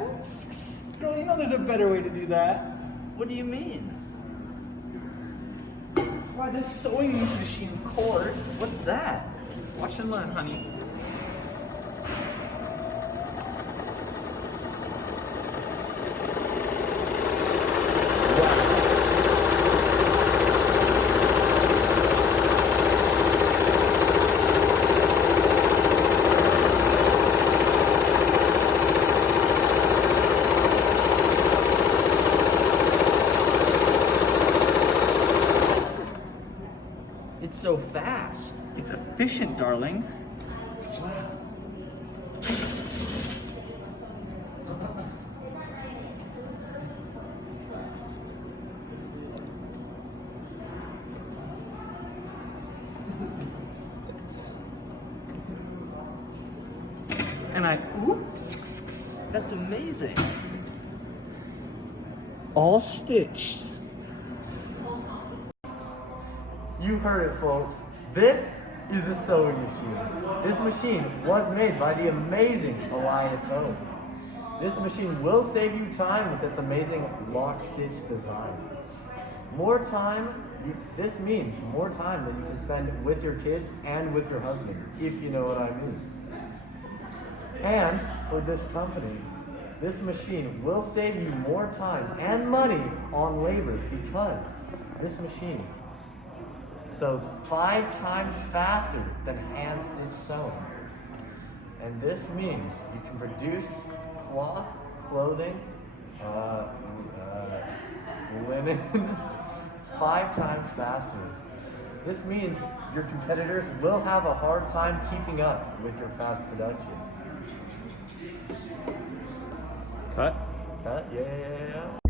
oops. Girl, you know there's a better way to do that. What do you mean? Why, this sewing machine, of course. What's that? Watch and learn, honey. It's so fast. It's efficient, darling. And I, oops, That's amazing. all stitched. You heard it, folks. This is a sewing machine. This machine was made by the amazing Elias Ho. This machine will save you time with its amazing lock-stitch design. More time, this means more time that you can spend with your kids and with your husband, if you know what I mean. And for this company, this machine will save you more time and money on labor because this machine sews 5 times faster than hand-stitch sewing. And this means you can produce cloth, clothing, linen 5 times faster. This means your competitors will have a hard time keeping up with your fast production. Cut. Cut? Yeah.